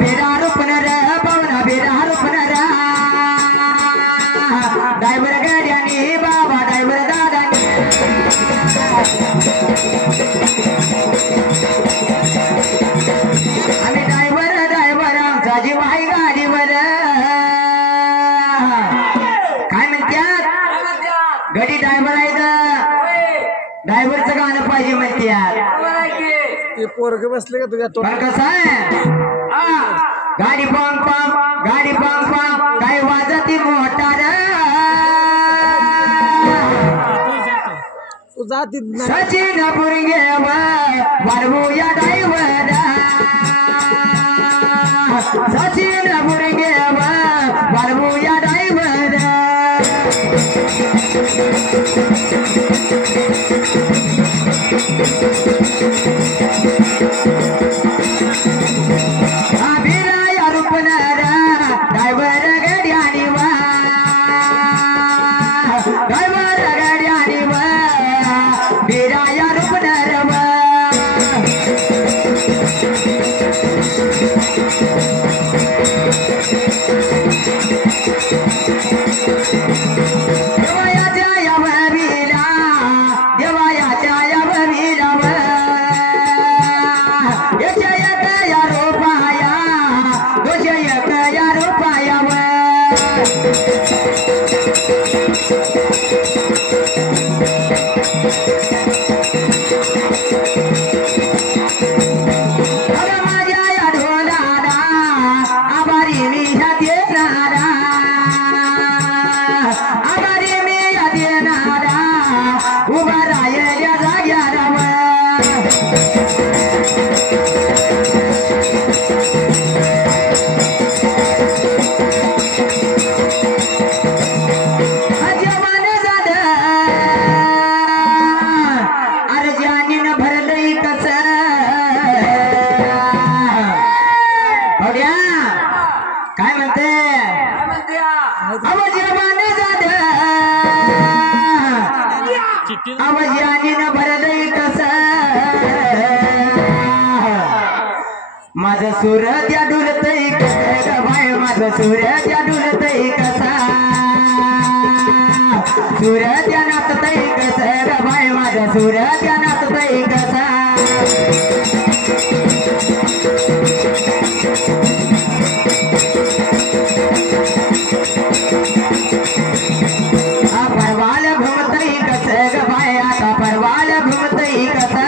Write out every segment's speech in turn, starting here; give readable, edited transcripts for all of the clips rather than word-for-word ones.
बिरारू पुनर पवना बिरारू पुनर ड्रायव्हर गाड्यानी बाबा ड्रायव्हर दादानी आणि ड्रायव्हर आमचा जीव आहे गाडीवर काय म्हणत्यात गडी ड्रायव्हर आहे ड्रायव्हरचं गाणं पाहिजे म्हणत्यात पोरग बसले का तुझ्या पण कसं आहे गाडी पांग पांग काय वाजती मोटार तू जाती सचिन बुरगे वाढवूया ड्रायव्हर सचिन बुरगे वाढवूया ड्रायव्हर बिराया रुपनर ड्रायव्हर गाड्यानी ड्रायव्हर गाड्यानी बिराया रुपनर काय म्हणते आवाजाने न भरलंय कस माझं सूर्य डुलतय कस बाय माझं सूर्य डुलतय कसा सूर्य नाचतय कस बाय माझं सूर्य नाचतय कसा परवाल घुमतई कस बाय आता परवाल घुमतई कसा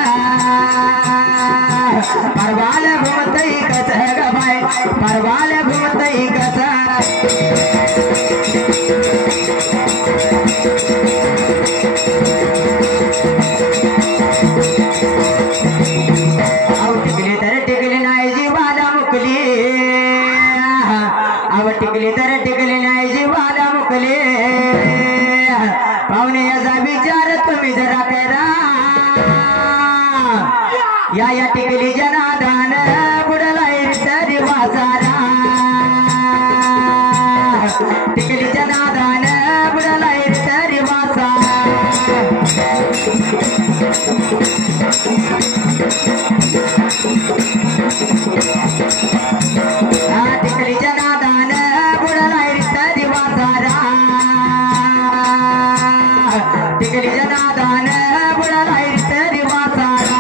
परवाल घुमतई कस बाय परवाल घुमतई कसा टिकली तर टिकली नाही जीवाला मुकली टिकली तर टिकली नाही जीवाला मुकली पाहुणे याचा विचार तुम्ही जरा करा या टिकली जनादान बुडलाय तरी वाजारा टिकली जनादान बुडलाय तरी वाजारा टिकली जनादान बुडलाय तरी वाजारा टिकली जनादान बुडलाय तरी वाजारा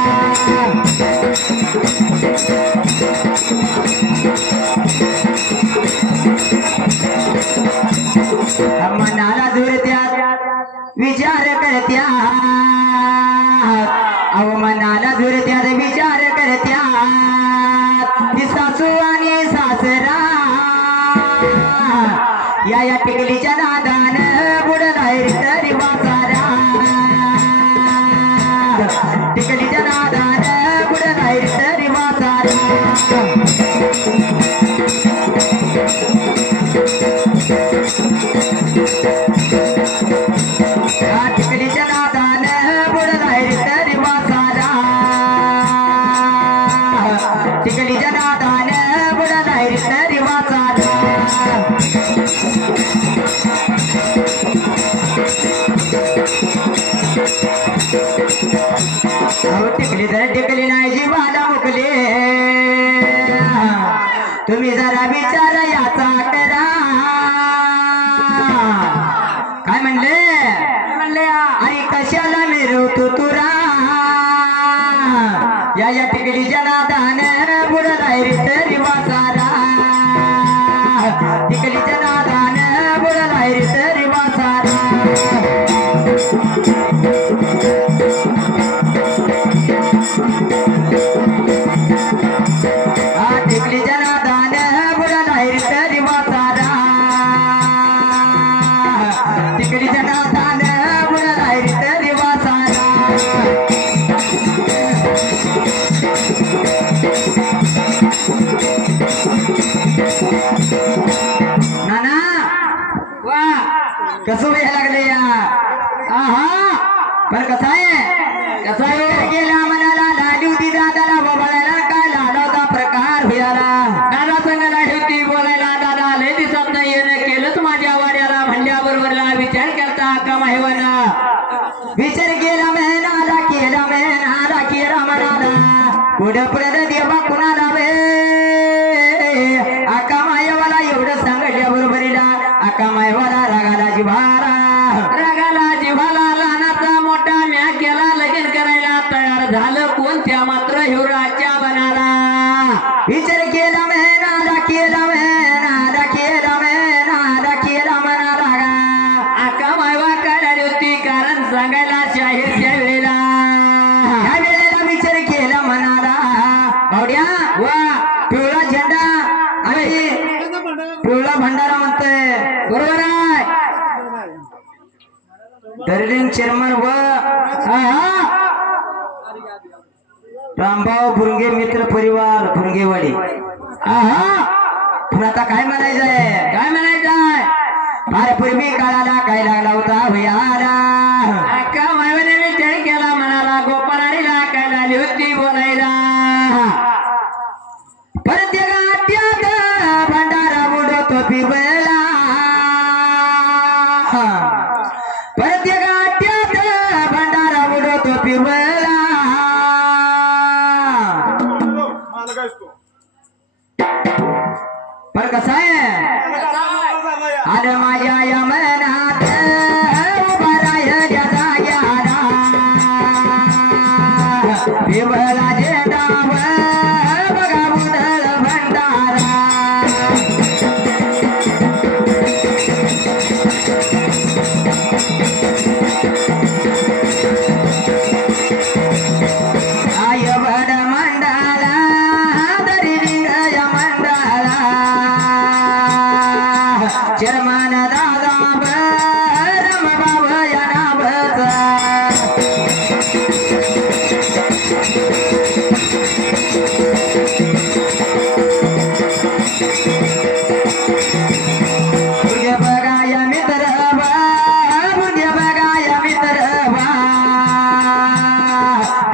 मनाला दुरत्या विचार करत्या अव मनाला दुरत्या विचार करत्या सासू आणि सासरा या टिकलीच्या नादान बुडलाय तरी वाजारा टिकलीच्या नादान बुडलाय तरी वाजारा टिकलीच्या नादान बुडलाय तरी वाजारा टिकलीच्या नादान बुडलाय तरी वाजारा विचार याचा करा काय म्हणले आणि कशाला मिरवतो तुरा या टिकलीच्या नादान बुडलाय रे तरी वासारा टिकलीच्या नादान बुडलाय रे तरी वासारा टिकलीच्या नादान बुडलाय रे तरी वासारा टिकलीच्या नादान बुडलाय रे तरी वासारा नाना वा कसं व्हायला लागले या पण कसं आहे गेल्या मनाला लाडी होती दादाला बोलायला काय लाडाचा प्रकार होयाला दादा संग लाडी होती बोलायला दादा लय दिसत नाही येणं केलंच माझ्या वाड्याला म्हणल्याबरोबरला विचार करता का माहिवाना विचार केला मेहनाला केला मनाला पुढं पुढं देवा कुणाला वे आका मायवाला एवढं सांगितल्या बरोबरीला आका मायवाला रागाला जिव्हाला लहानाचा मोठा म्या केला लगीन करायला तयार झालं कोणत्या मात्र हिवराच्या बनाला विचार केला मनाला आका मायवा काढाली होती कारण सांगायला शाहीरच्या वेळेला विचार केला मनाला भावड्या वा पिवळा झेंडा आणि पिवळा भंडारा म्हणतोय बरोबर आहे दर्लिंग चेअरमन व रामभाऊ भुरंगे मित्र परिवार भुरंगेवाडी पण आता काय म्हणायचंय फार पूर्वी काळाला काय लागला होता भयाला अक्का मायवाने विचार केला म्हणाला गोपाळारीला काय लागली होती बोलायला प्रत्येक आट्यात भंडारा बुडतो पिवळा प्रत्येक आट्यात भंडारा बुडतो पिवळा पण कसं आहे अरे माझ्या या मनात उभा राहिल्या जाग्याला पिवळा झेंडा बघा उधळ भंडारा आय बड मंडाला दरिंगय मंडाला चर्मान दादा रम बाबा या नावचा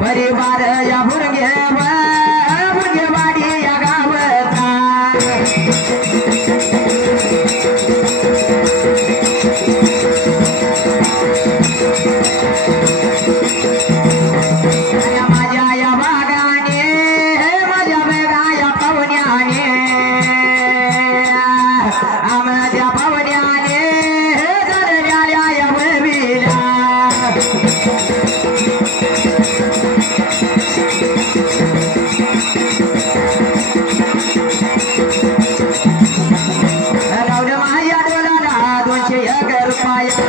परिवार या भुरगेवाडी या गावचा माझ्या या बागाने माझ्या वेगा या पाहुण्याने आमच्या पाहुण्याने जडल्या या वळवीला लावलं माझ्या डोलाला 201 रुपया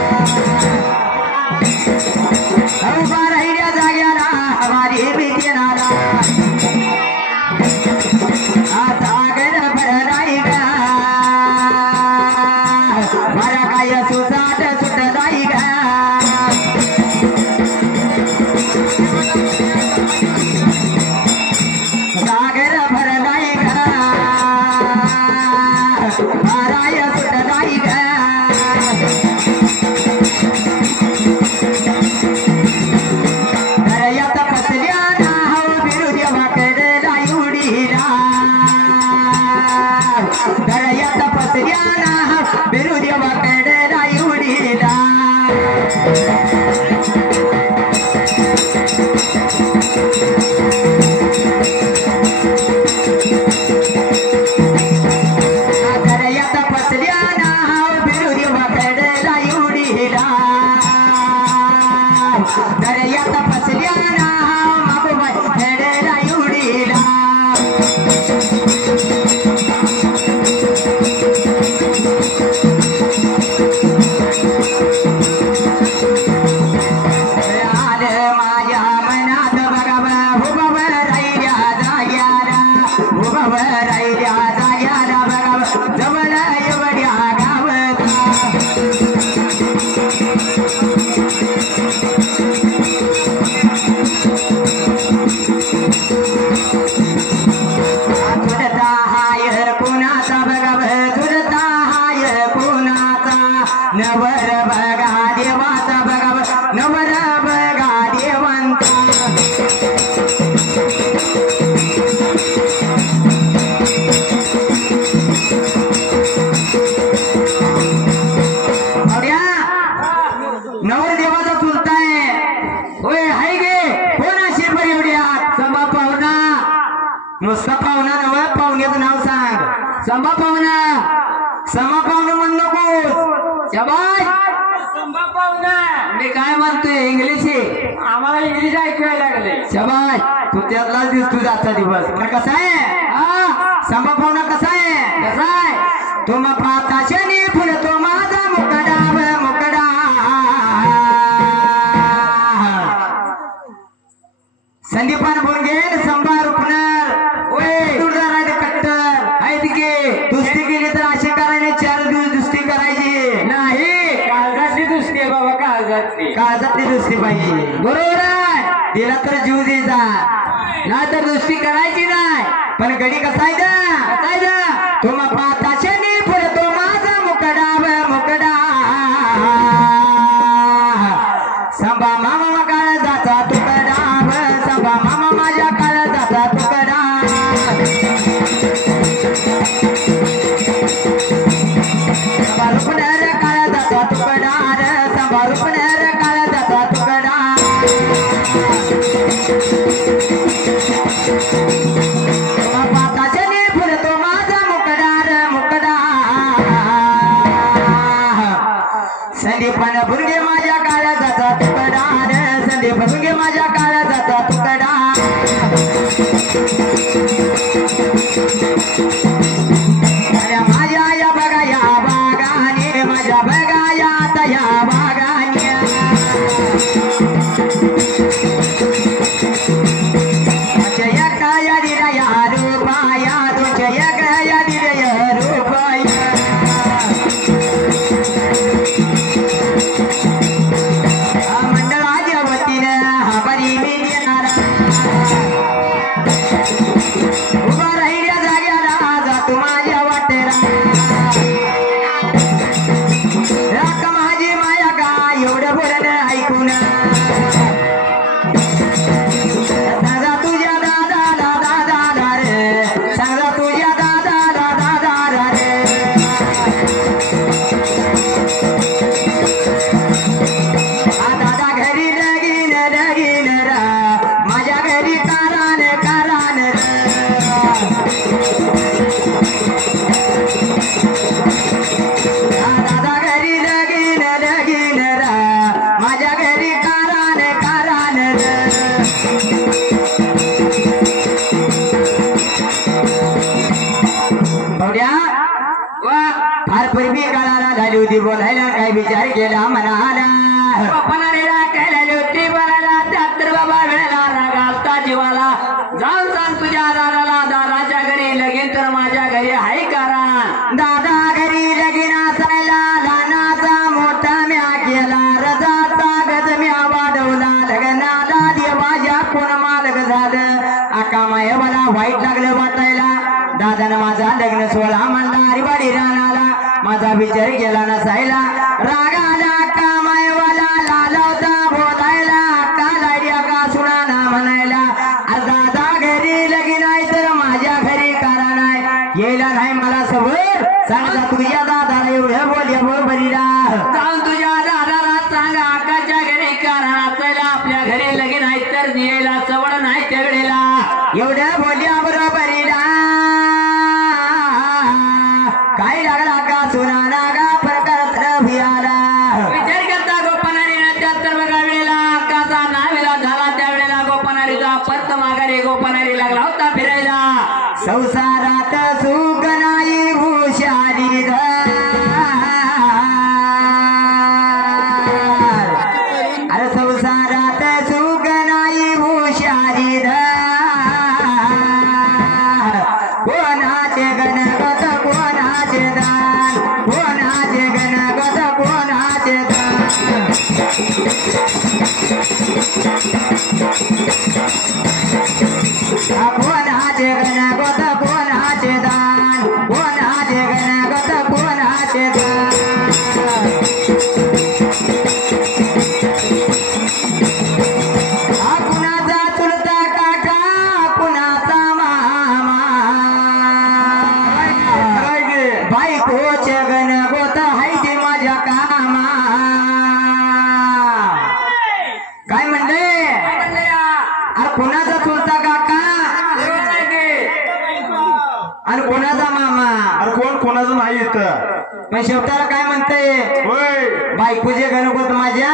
उभा राहिल्या जाग्याला हमारी भीतीनाला सागर भरलाय गा मला काय सुसाट सुटलाय गा सागर भरलाय गा माराय सुटलाय गा दर्यात पसल्याना हो बिरुदेवाकडे लायुडीला दर्यात पसल्याना हो बिरुदेवाकडे लायुडीला नवर बघा देवाचा बघा नवर बघा देवांचा नवर देवाचा चुलता आहे होय हाय गे कोण असेल बरी एवढ्या संभा पाहुणा नुसता पाहुणा नव पाहुण्याचं नाव सांग संभा पाहुणा समा पाहुणा म्हण नको शाबाश संभा पाहुणा मी काय म्हणतोय इंग्लिश आहे आम्हाला इंग्लिश ऐकायला लागले शाबाश तू त्यातलाच दिसतो आजचा दिवस पण कसा आहे हा संभा पाहुणा कसा आहे कसा आहे तो मग पाताशनी फुलतो माझा मुकडा मुकडा संदीपान बोलगे संभा रुपणार ओय दुर्दार कट्टर आहे तिके दुसरी केली तर अशी करायला 4 दिवस दुसरी करायची नाही काळजातली दुसरी आहे बाबा काळजातली काळजातली दुसरी पाहिजे बरोबर आहे तिला तर जीव द्यायचा नाही तर दुसरी करायची नाही पण गडी कसायचा तो मग पाताशनी फुलतो माझा मुकडा मुकडा संभा मामा काळ जाता तुकडा संभा मामा माझ्या काळ जाता तुकडा संभा रुपणार काळ जाता तुकडा संभा रुपणार काळ जाता तुकडा पाताशनी फुलतो माझा मुकडा मुकडा संदीपान भुरगे माझ्या काळा जाता तुकडा संदीप भुरगे माझ्या काळा जाता तुकडा अरे माझ्या या बघा या बागाने माझ्या बघा या तया बागाने जय काया दिला या रूपाया तुझ्या या काया दिला या रूपाया मंडळाच्या वतीनं हा बरी मी देणार उभा राहिल्या जाग्याला जातो माझ्या वाटेला राख माझी माया का एवढं बोलणं ऐकून सांगा तुझ्या दादाला दादा रे सांगा तुझ्या दादाला दादा रे दादा घरी लगीन लगीन रा माझ्या घरी कारान कारान दादा घरी लगीन लगीन रा माझ्या घरी कारान कारान बघ्या वा फार पूर्वी काळाला झाली होती बोलायला काय विचार केला मनाला पणारेला केलेली होती बोलायला त्यातर बाबा वेळेला रागालता जीवाला जाऊन सांग तुझ्या दादाला दादाच्या घरी लगीन तर माझ्या घरी हाय करा दादा घरी लगीन असायला लहानाचा मोठा म्या केला रजाचा गज म्या वाढवला लग्नाला देवाच्या कोण मालक झालं आका माय मला वाईट लागलं वाटायला दादानं माझा लग्न सोहळा म्हणला हरिवाडी रानाला माझा विचार केला नसायला रागाला कामायवाला लालवता बोलायला का लाड्या का सुनाना म्हणायला दादा घरी लगीन आहे तर माझ्या घरी करा नाही येला नाही मला सवय सांगा तुझ्या दादाला एवढ्या बोलल्या बरोबरीला जाऊन तुझ्या दादाला सांगा आकाच्या घरी करा नाचायला आपल्या घरी लगीन आहे तर यायला सवड नाही त्यावेळेला एवढ्या बोलल्या बरोबरीला काय लागला का सुनाना गा प्रकार भियाला विचार करता गोपनारी त्यातर बघा वेळेला अक्काचा नावेला झाला त्यावेळेला गोपनारीचा परत माघारी गोपनारी लागला होता फिरायला संसारात सुख नाही हुशारी अरे संसारात सुख नाही हुशारी कोणाचे गणगत कोणाचे दान कोणाचे गणगत कोणाचे दान कोणाचे गणगत कोणाचे दान कोणाचे गणगत कोणाचे दान नाही इथं. पण शेवटाला काय म्हणताय होय बायकोचे गणपत माझ्या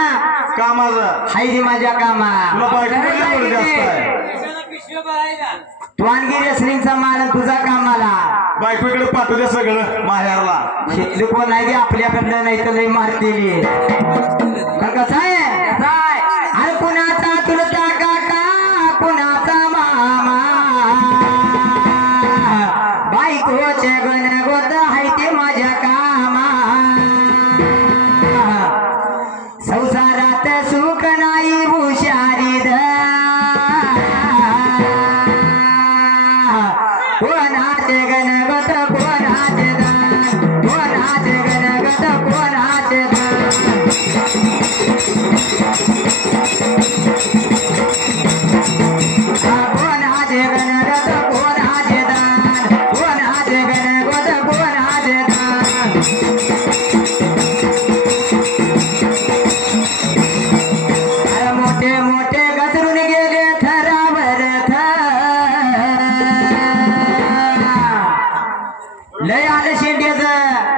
का माझं हाय ती माझ्या कामा तुला बायको किती जास्त आहे. तू आणखी रेसलिंगचा माल आणि तुझा कामाला बायको इकडे पाठवू दे सगळं माहेरला. शिकले कोण आहे की आपल्याकडलं नाही तर लई मारतेली पण कसं आहे अरे कुणाचा तुलता काका कुणाचा मामा बायकोचे गणगोत आहे ते माझ्या कामा संसारात सुख नाही हुशारी कोणाचे गणगोत कोणाचे दान कोणाचे गणगोत कोणाचे दान कोणाचे गणगोत कोणाचे दान कोणाचे गणगोत कोणाचे दान अरे मोठे मोठे घसरून गेले थरावर लय आलं शेंड्याच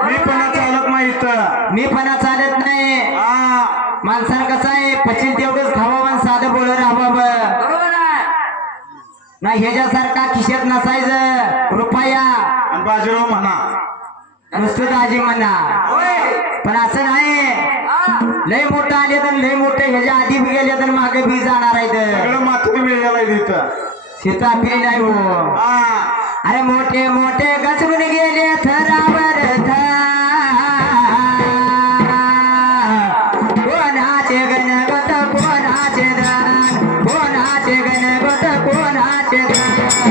मी पण चालत नाही इथं. मी पण चालत नाही हा माणसानं कसं आहे पचिन तेवढंच खावावं आणि साधं बोलत राहावं नाही ह्याच्यासारखा खिशात नसायचं रुपया आणि बाजीराव म्हणा नुसतं दाजी म्हणा पण असं नाही लय मोठं आले तर लय मोठे ह्याच्या आधी बी गेले तर मागे बी जाणार आहे सगळं माथुरी मिळालं आहे इथं. सीता आपली नाही हो हा अरे मोठे मोठे घसरून गेले थरावर कोणाचे गणगोत कोणाचे दान कोणाचे गणगोत कोणाचे दान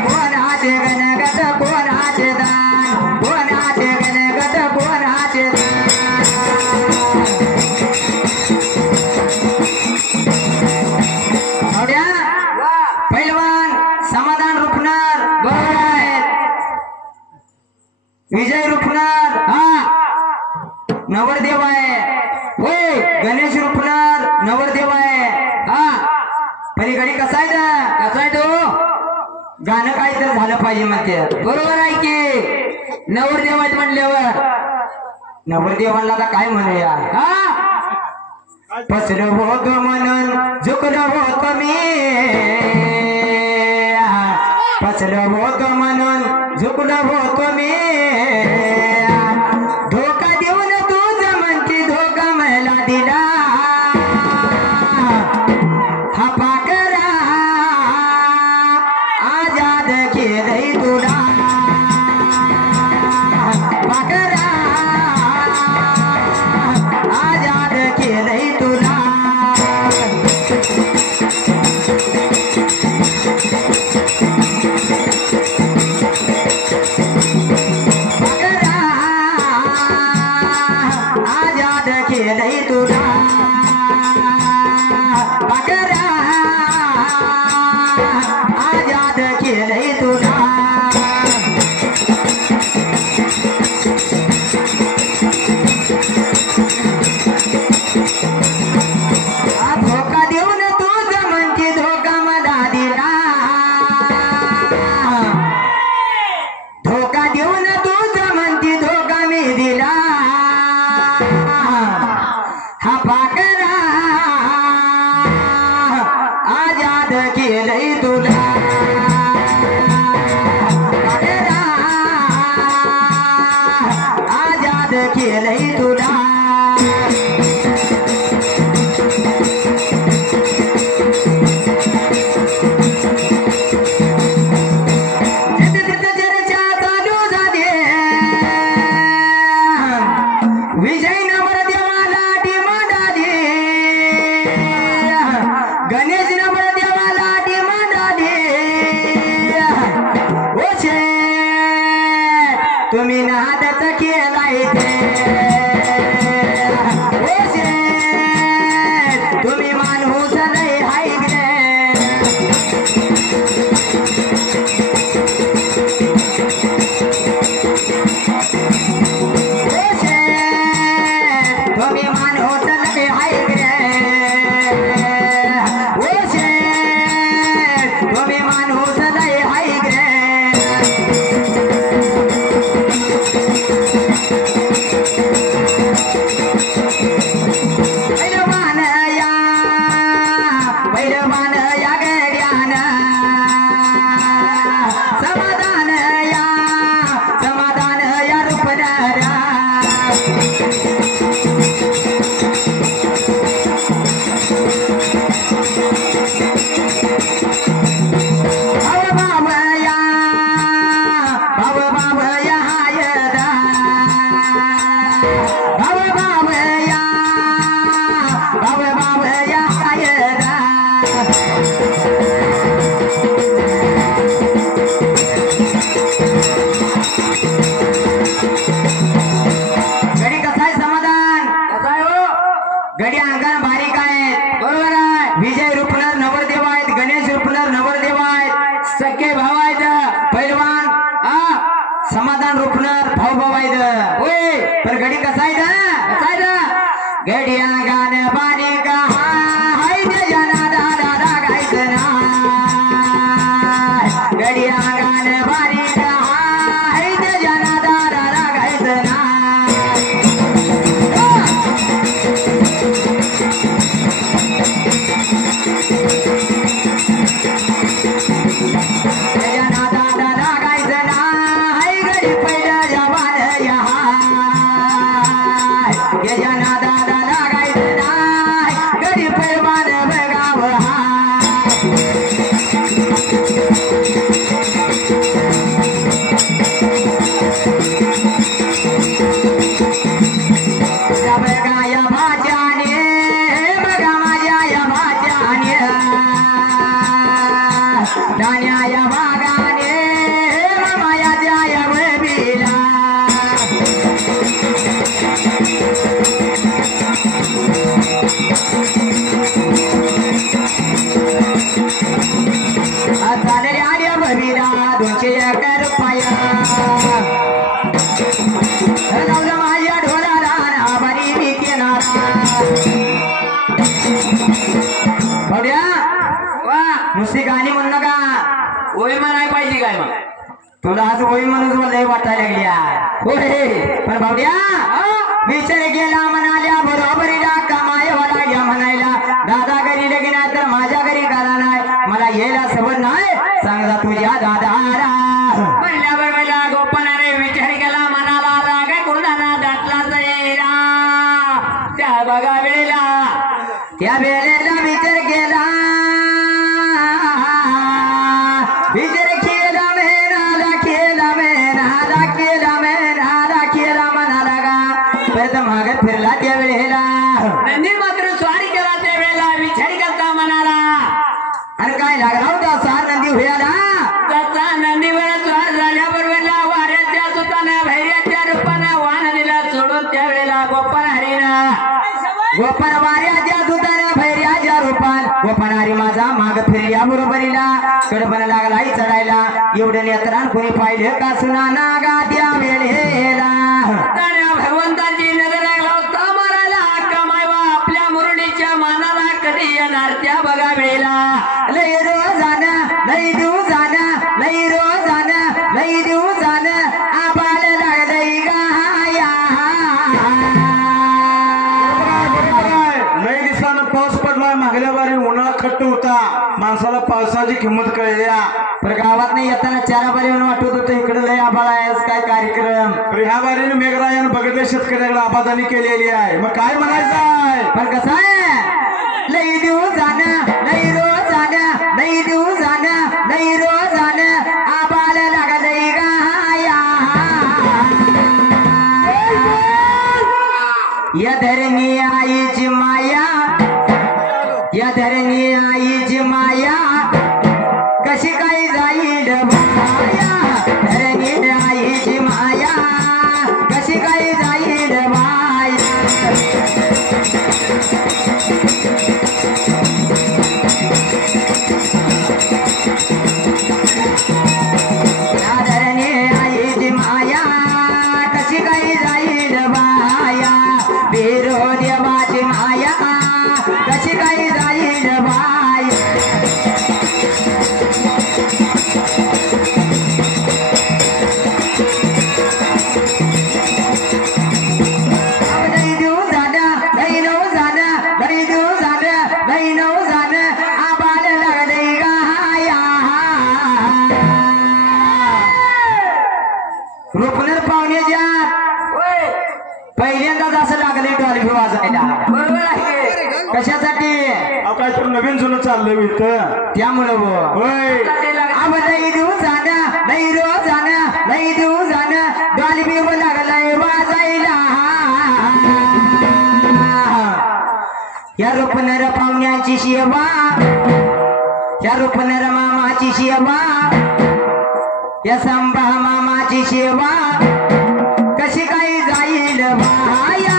कोणाचे गणगोत कोणाचे दान कोणाचे गणगोत कोणाचे दान आवड्या पैलवान समाधान रुपणार बरोबर आहेत विजय रुपणार हा नवरदेव आहे होय गणेश रुपणार नवरदेव आहे हा पलीकडे कसा आहे तो गाणं काय तर झालं पाहिजे म्हणते बरोबर आहे की नवरदेव आहेत म्हणल्यावर नवरदेवांना आता काय म्हणूया हा फसलो होतो म्हणून झुकलो होतो मी फसलो होतो म्हणून झुकलो होतो मी धोका देऊन तूच म्हणती धोका मला दिला हा पाकरा आजाद केलंय तुला पाकरा आजाद केलंय तुला पाकरा आजाद केलंय तुला पाकरा आजाद केलंय तुला धोका देऊन तूच म्हणते धोका मला दिला धोका देऊन तूच म्हणते धोका मी दिला हा पाकरा आजाद केलंय तुला पाकरा आजाद केलंय तुला चर्चा चालू झाली विजय नवरदेवाला डिमांड आली गणेश नवरदेवाला डिमांड आली ओ शेठ तुम्ही नादच केलाय ते ओ शेठ तुम्ही माणूस नाही हाय गे तुम्ही मान होटल के हाय गे ओ शेठ तुम्ही माणूस लय हाय ग बैलवान या गड्यान समाधान या रूपनारा गडी अंगण बारीक आहेत बरोबर आहे विजय रुपनर नवरदेव आहेत गणेश रुपनर नवरदेव आहेत सख्खे भाऊ आहेत पैलवान समाधान रुपनर भाऊ आहेत होय पण गडी कसा आहे गडी अंगण बारीक हाय जना दादा गायचं ना गडी अंगण बारीक हाय जना दादा गायचं ना नुसती गाणी म्हणू नका ओळी म्हणाय पाहिजे काय मग तुला आज ओळी म्हणून लय वाटायला लागल्या होय पण भावड्या विचार गेला म्हणाल्या बरोबरीला कमायवाला या म्हणायला दादा घरी लगीन आहे तर माझ्या घरी गाला नाही मला यायला सवड नाही सांगा तुझ्या दादाला म्हणल्यावर मला गोपनाने विचार केला मनाला रागा कुणाला दाटला जाईला त्या बघा त्या वेळेला विचार केला मागत फिरला त्या वेळेला नंदी मात्र स्वारी केला त्या वेळेला विचार करता मनाला आणि काय लागला होता सार नंदी हुयाला त्याचा नंदीवर स्वार झाल्याबरोबर वाऱ्याच्या सुताना भैर्याच्या रूपानं वाहन दिला सोडून त्या वेळेला गोपाल हरीना गोपाल वाऱ्याच्या सुताना भैर्याच्या रूपान गोपाल हरी माझा माग फिरल्या बरोबरीला कडबन लागलाय चढायला एवढे नेत्रान कोणी पाहिलं का सुना नागा त्या वेळेला भगवंताची नजर आपल्या मुरडीच्या मानाला कधी येणार त्या बघा वेळेला लय रोजाना लय दिवसाना लय रोजाना लय दिवसाना आबाल लागलंय गाया लय दिवसानं पाऊस पडलाय मागल्या बारी उन्हाळा खट्ट होता माणसाला पावसाची किंमत कळल्या पण गावात नाही येताना चारा बारी म्हणून वाटत होतं इकडे लय आबाळ आहे काय कार्यक्रम तर ह्या बारीने मेघरायानं बघितल्या शेतकऱ्याकडे आबादानी केलेली आहे मग काय म्हणायचं आहे पण कसं आहे लय दिवसाना लय रोजाना लय दिवसाना लय रोजाना आबाल लागलंय गाया या धरणी आईची माया या धरणी आईची माया कशी काय जाईल माया धरणी आईची माया कशी काय जाईल माया कशासाठी अहो काय तर नवीन जुनं चाललंय इथं त्यामुळं होय लई दिवसानं लई रोजानं लई दिवसानं गालबी लागलाय वाजायला या रुपनर पाहुण्याची शेवा या रुपनर मामाची शेवा या संभा मामाची शेवा कशी काही जाईल बाया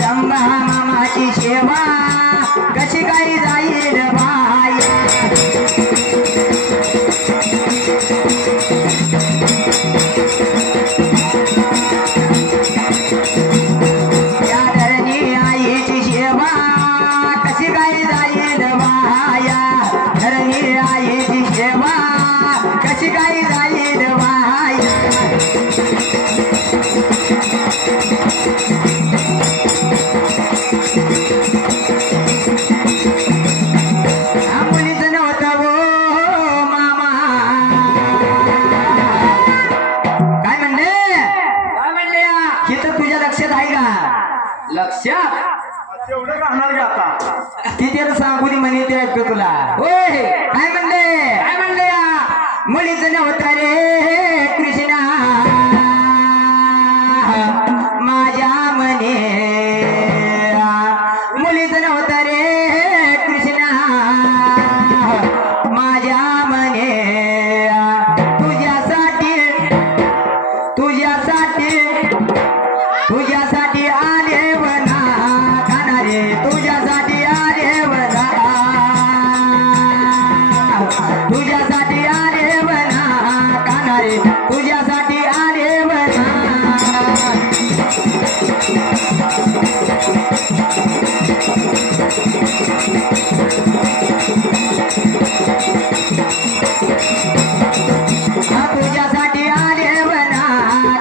संभा मामाची शेवा कशी काही जाईल बाया या धरणी आईची शेवा कशी काही जाईल बाया धरणी आईची शेवा कशी काही जाईल बाया मुलीच नव्हता वो मामा काय म्हणले काय म्हणले हे तर तुझ्या लक्षात आहे का लक्षात तेवढं राहणार का आता ती तर सांगू दे म्हणे ते ऐकतो तुला होय काय म्हणले काय म्हणले मुलीच नव्हता रे कृष्णा माझ्या मने मुलीच नव्हता रे कृष्णा माझ्या मने तुझ्यासाठी तुझ्यासाठी तुझ्यासाठी आले वना खाणारे तुझ्यासाठी आले वना तुझ्यासाठी आले वना खाणारे तुझ्यासाठी आले वना तुझ्यासाठी आले वना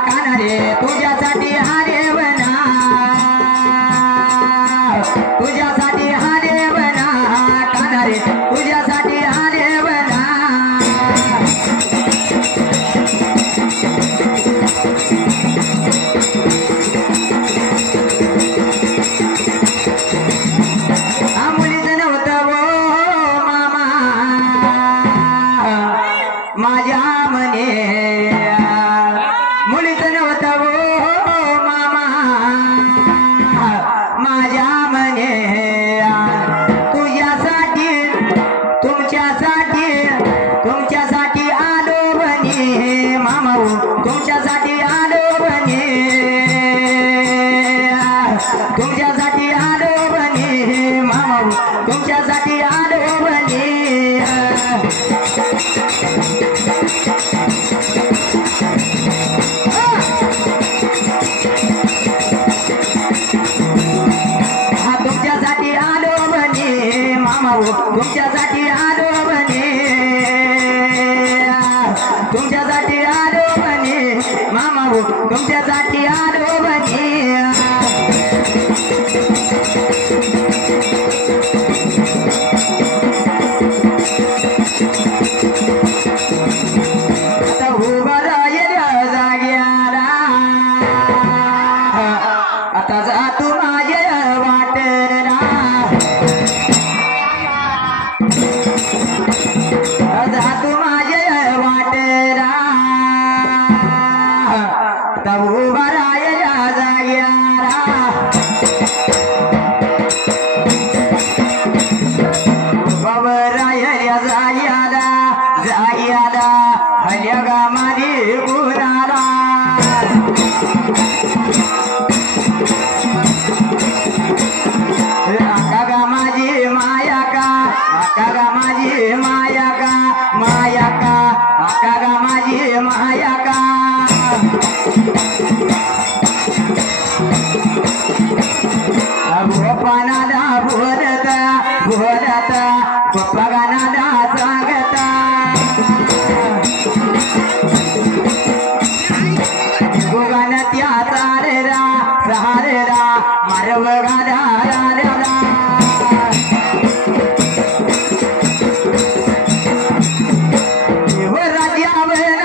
कानारे तुझ्यासाठी आले वना तुझ्यासाठी आले वना कानारे तुझ्यासाठी आले वना मुलीच नव्हतं वो मामा माझ्या मने मुलीच नव्हतं वो मामा माझ्या मने तुझ्यासाठी तुमच्यासाठी तुमच्यासाठी आलो बने मामा तुमच्यासाठी आलो बने तुमच्यासाठी आलो बने मामा तुमच्यासाठी आलो बने तुमच्यासाठी आलो बने मामा तुमच्यासाठी आलो बने तुमच्यासाठी आलो बने मामा तुमच्यासाठी आलो बने आता उभा राहिल्या जाग्याला आता जातो माझ्या वाटेला जातो माझ्या वाटेला आता उभा राहिल्या जाग्याला राहिल्या जाग्याला जाग्याला हल्या गामारी गुराला आका गा माझी माया का आका गा माझी माया का माया का आका गा माझी माया का गोपानाला बोलत बोलत गोपागानाला सांगत गोगान त्या चालेला सहारेला मारव गाड्या राज्यावर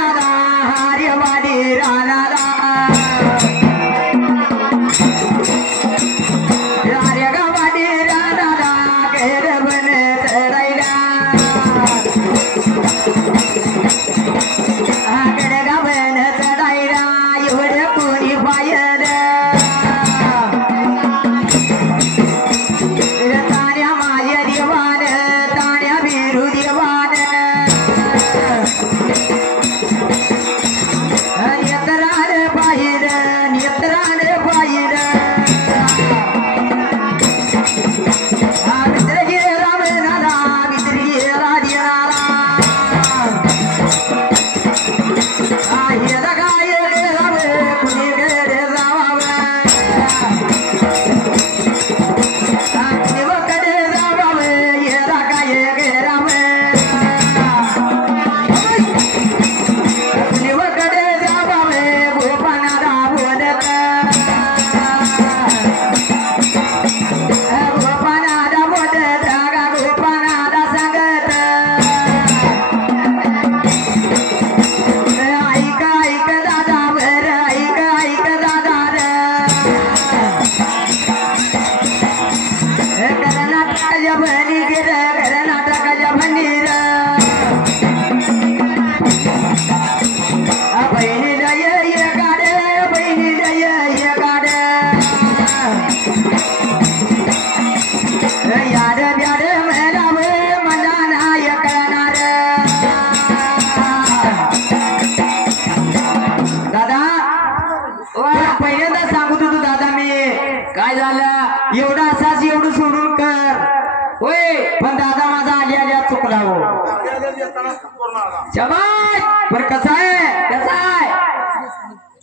करून आला शबाश पर कसा आहे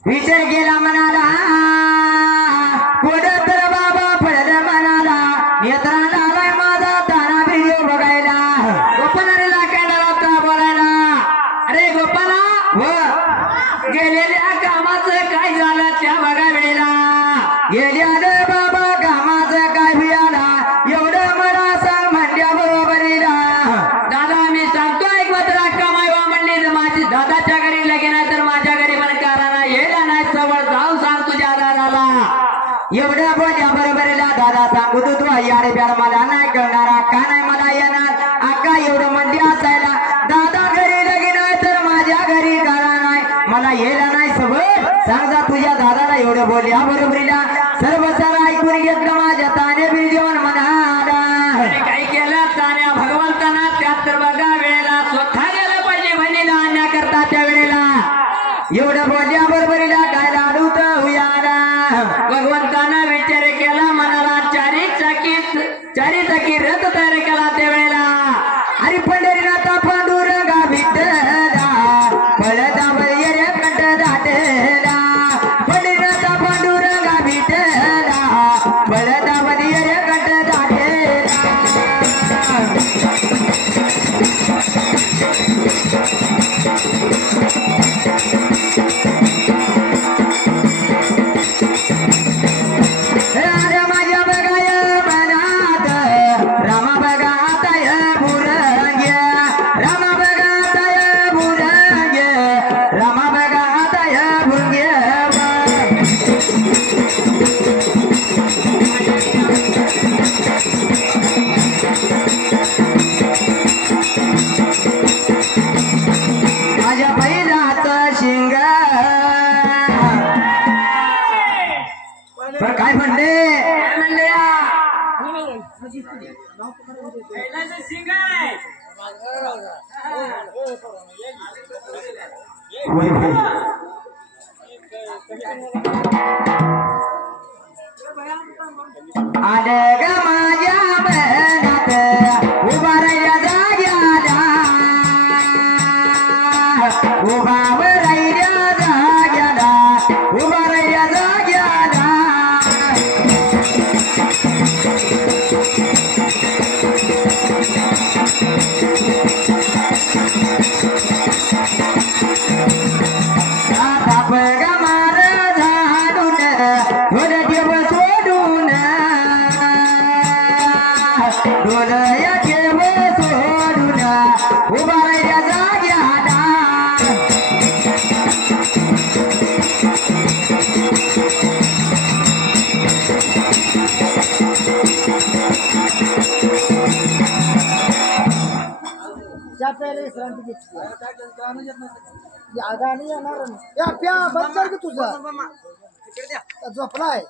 विचार केला मनाला कोड तर बाबा पडलं मनाला नेत्राला आलाय माझा ताना व्हिडिओ बघायला गोपाला काय लागता बोलायला अरे गोपाला गेलेल्या कामाचं काय झालं त्या बघा वेळेला गेल्या रे बाबा कामाचं काय भियाला एवढं मला सांग म्हणल्या बरोबरीला दादा मी सांगतो एक मात्र कमाईवा म्हणली तर माझी दादाच्या घरी लगेन आहे तर माझ्या घरी पण काराना येला नाही जवळ जाऊन सांग तुझ्या दादाला एवढ्या बोलल्या बरोबरीला दादा सांगू तू यारे प्यार मला नाही कळणार अक्का नाही मला येणार अक्का एवढं म्हणली असायला दादा घरी लगेन आहे तर माझ्या घरी कारा नाही मला येला नाही सबळ सांग जा तुझ्या दादाला एवढं बोलल्या बरोबरीला सर्व सारा ऐकून घेतलं माझ्या ताने बिल देऊन म्हणाला काय केलं तान्या भगवंताना त्यात तर बघा वेळेला स्वतः गेलं पाहिजे म्हणीला आणण्याकरता त्या वेळेला एवढं बोलल्या बरोबरीला काय लाडू तर हुयाला भगवंतानं विचार केला मनाला चारी चाकी रथ तयार केला त्या वेळेला अरे पंढरीनाथा पांडुरंगा विठ्ठला पळता रे कंठ दाटेला पंढरीनाथा पांडुरंगा विठ्ठला पळता रे कंठ दाटेला माझ्या बघाय मनात रामा बघाताय मुरंग्य रामा बघाताय मुरंग्य रामा बघाताय भुंग्य माझ्या बैलाचं शिंग पर काय म्हणले आडग माझ्या बहनात उभा राहिल्या जाग्याला उभा राहिल्या जाग्याला उभा राहिल्या जाग्याला आता बघ मार झाडून ढोल देव सोडून ढोल देव सोडून उभा राहिल्या जाग्याला पहिले विश्रांती घेतली गाणी येणार या प्या बंद कर की तुझा झोपलाय